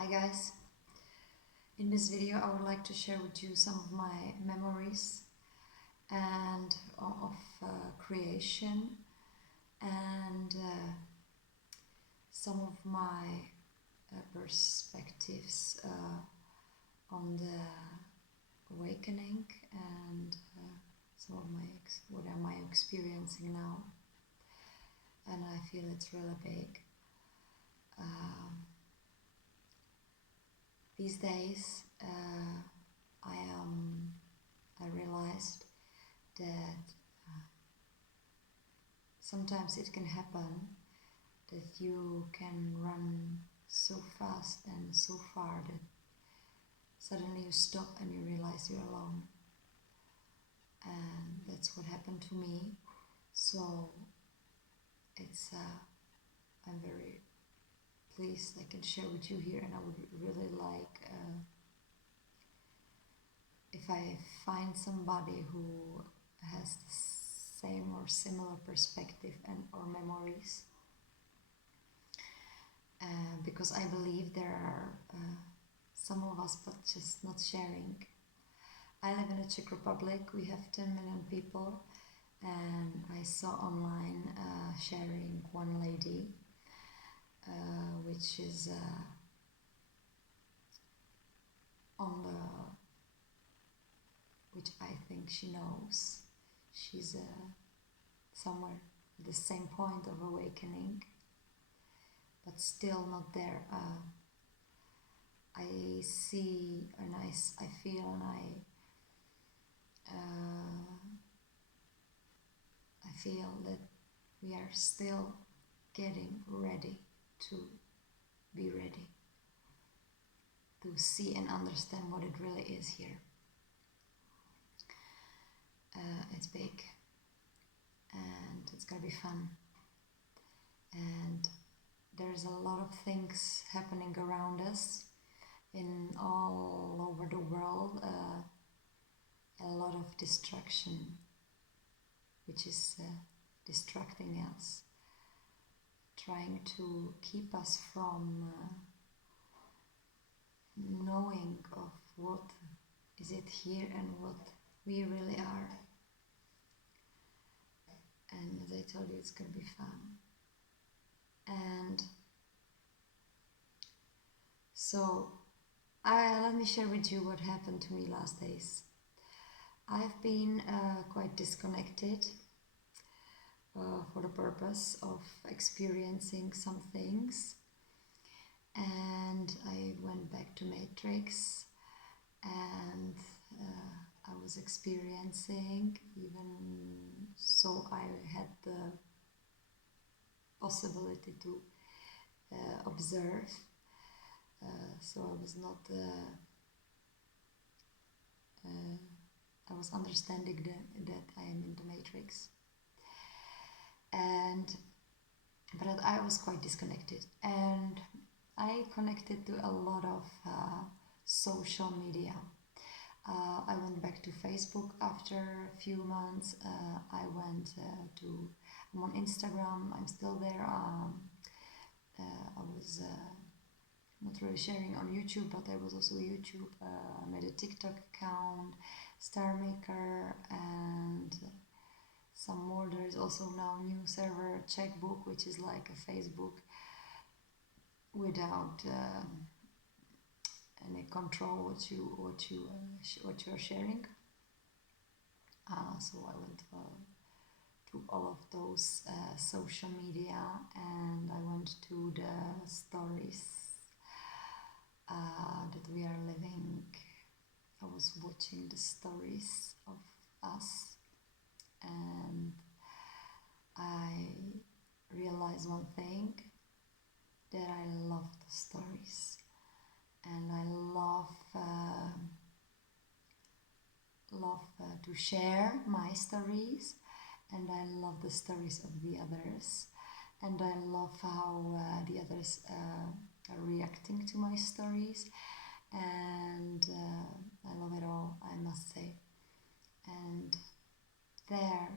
Hi guys, in this video I would like to share with you some of my memories and of creation and some of my perspectives on the awakening and some of what am I experiencing now, and I feel it's really big. These days I realized that sometimes it can happen that you can run so fast and so far that suddenly you stop and you realize you're alone. And that's what happened to me. So it's I'm very pleased I can share with you here, and I would really like if I find somebody who has the same or similar perspective and or memories, because I believe there are some of us but just not sharing. I live in the Czech Republic. We have 10 million people, and I saw online sharing one lady which is on the, which I think she knows. She's somewhere at the same point of awakening, but still not there. I see and I feel and I feel that we are still getting ready to be ready to see and understand what it really is here. It's big and it's gonna be fun, and there's a lot of things happening around us in all over the world, a lot of distraction which is distracting us, trying to keep us from knowing of what is it here and what we really are. And as I told you, it's gonna be fun. And so let me share with you what happened to me last days. I've been quite disconnected for the purpose of experiencing some things, and I went back to Matrix, and I was experiencing, even so I had the possibility to observe, so I was not I was understanding that I am in the Matrix, but I was quite disconnected, and I connected to a lot of social media. I went back to Facebook after a few months. I'm on Instagram. I'm still there. I was not really sharing on YouTube, but I was also YouTube. I made a TikTok account, Star Maker, and some more. There is also now new server, Checkbook, which is like a Facebook without any control what you are sharing. So I went to all of those social media, and I went to the stories that we are living. I was watching the stories of us, and I realized one thing, that I love the stories, and I love to share my stories, and I love the stories of the others, and I love how the others are reacting to my stories, and I love it all, I must say. And there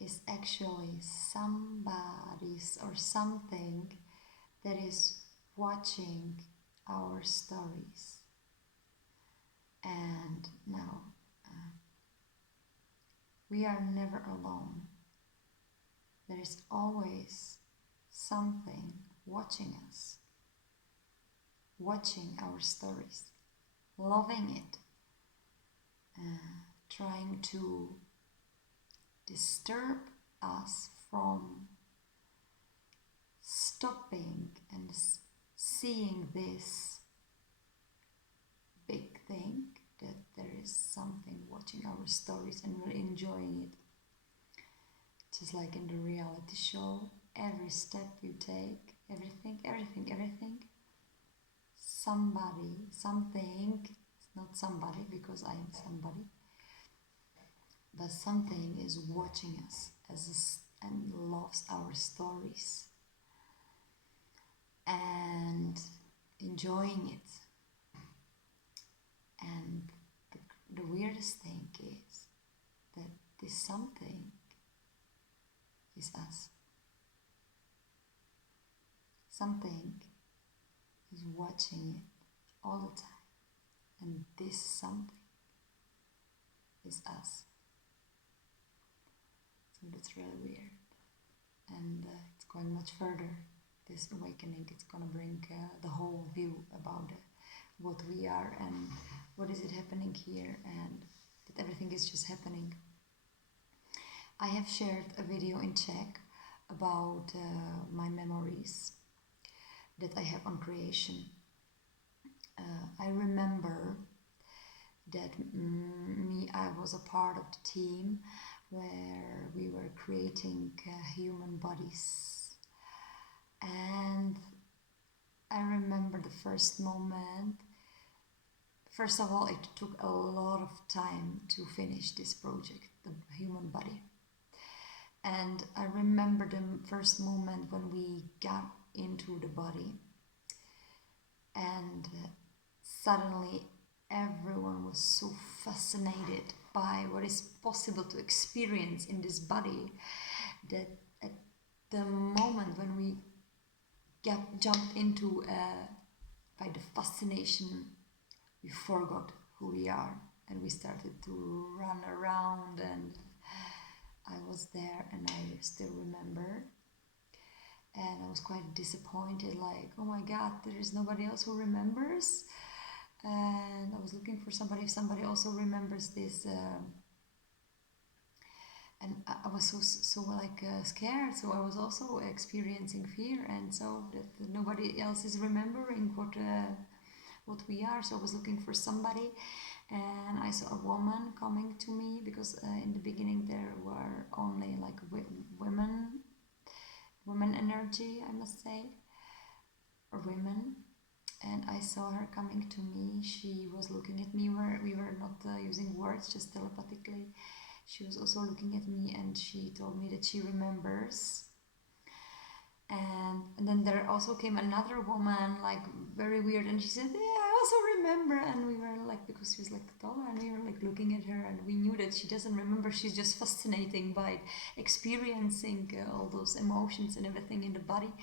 is actually somebody's or something that is watching our stories. And now we are never alone. There is always something watching us, watching our stories, loving it, trying to disturb us from stopping and seeing this big thing, that there is something watching our stories and we're enjoying it. Just like in the reality show, every step you take, everything, somebody, something, it's not somebody because I am somebody, but something is watching us and loves our stories and enjoying it. And the weirdest thing is that this something is us. Something is watching it all the time, and this something is us. So that's really weird, and it's going much further. This awakening, it's gonna bring the whole view about what we are and what is it happening here, and that everything is just happening. I have shared a video in Czech about my memories that I have on creation. I remember that I was a part of the team where we were creating human bodies, and I remember the first moment. First of all, it took a lot of time to finish this project, the human body. And I remember the first moment when we got into the body, and suddenly everyone was so fascinated by what is possible to experience in this body, that at the moment when we jumped into by the fascination, we forgot who we are and we started to run around, and I was there and I still remember, and I was quite disappointed, like, oh my god, there is nobody else who remembers. And I was looking for somebody, if somebody also remembers this, and I was so scared, so I was also experiencing fear, and so that nobody else is remembering what we are. So I was looking for somebody, and I saw a woman coming to me, because in the beginning there were only like women energy, I must say, or women. And I saw her coming to me. She was looking at me. We were not using words, just telepathically. She was also looking at me, and she told me that she remembers. And then there also came another woman, like very weird, and she said, "Yeah, I also remember." And we were like, because she was like taller, and we were like looking at her, and we knew that she doesn't remember. She's just fascinating by experiencing all those emotions and everything in the body.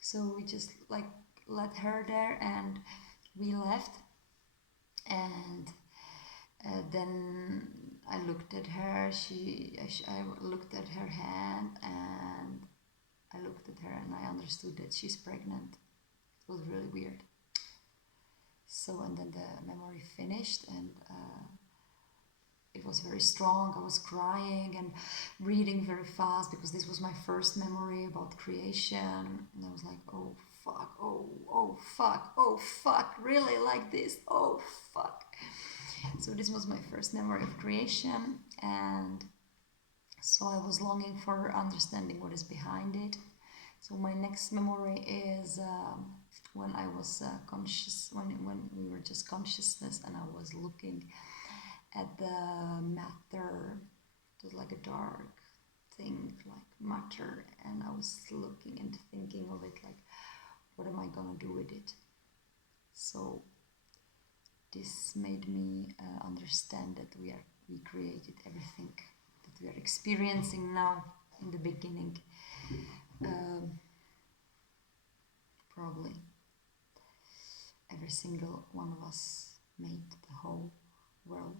So we just like let her there, and we left. And then I looked at her. I looked at her hand, and I looked at her, and I understood that she's pregnant. It was really weird. So, and then the memory finished, and it was very strong. I was crying and reading very fast, because this was my first memory about creation, and I was like, oh fuck, oh fuck, oh fuck, really, like this, oh fuck. So this was my first memory of creation, and so I was longing for understanding what is behind it. So my next memory is when I was conscious, when we were just consciousness, and I was looking at the matter. It was like a dark thing, like matter, and I was looking and thinking of it, like, what am I gonna do with it? So this made me understand that we created everything that we are experiencing now. In the beginning, probably single one of us made the whole world.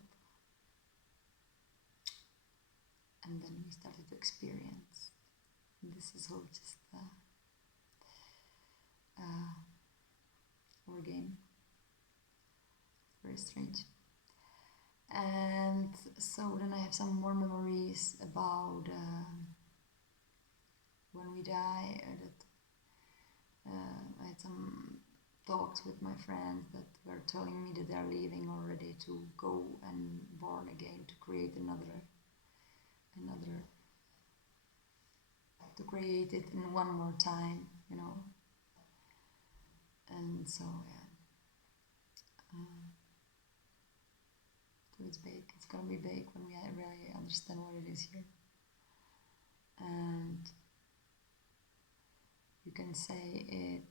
And then we started to experience. And this is all just our game. Very strange. And so then I have some more memories about when we die. I had some talks with my friends that were telling me that they're leaving already to go and born again to create another, to create it in one more time, you know. And so yeah, so it's big. It's gonna be big when we really understand what it is here. And you can say it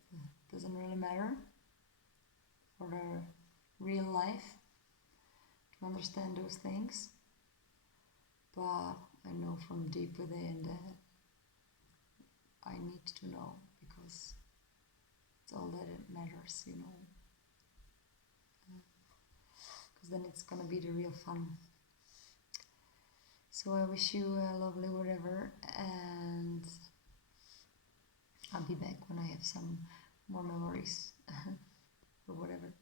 doesn't really matter for the real life to understand those things, but I know from deep within that I need to know because it's all that it matters, you know. Because then it's gonna be the real fun. So I wish you a lovely whatever, and I'll be back when I have some more memories or whatever.